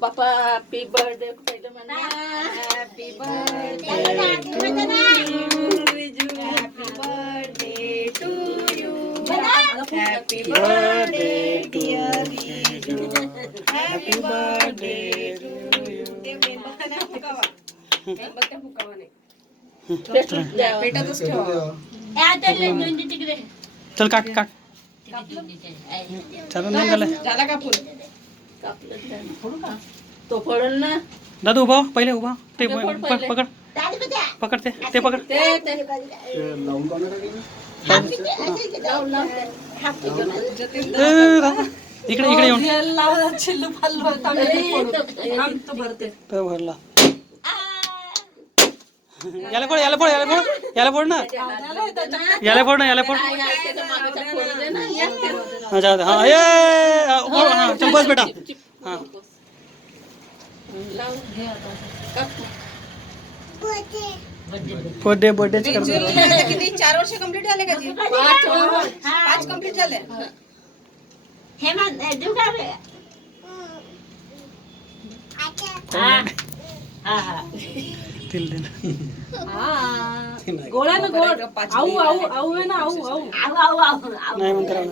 बापा happy birthday पहिलं म्हणा happy birthday to you happy birthday dear जीजू हॅपी बर्थडे टू यू पेटातच ठेवा चल काट काट चालून नाही झालं झाला का फुल तो फोडल ना दादा उभा हो, पहिले उभा ते पकड पकड ते पकड इकडे इकडे येऊन भरला याला फोड याला फोड याला फोड याला फोड ना याला फोड ना याला फोड अच्छा हा ये हाँ चल बस बेटा हाँ बर्थडे बर्थडे किती 4 वर्ष कंप्लीट झाले का जी 5 कंप्लीट झाले हेमंत देऊ का रे तिल दे गोळा ना गोळ आऊ आऊ आऊ आहे ना आऊ आऊ आऊ आऊ नाही मग करा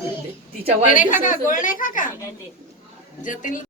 तिच्या गोळ नाही खा का जतीन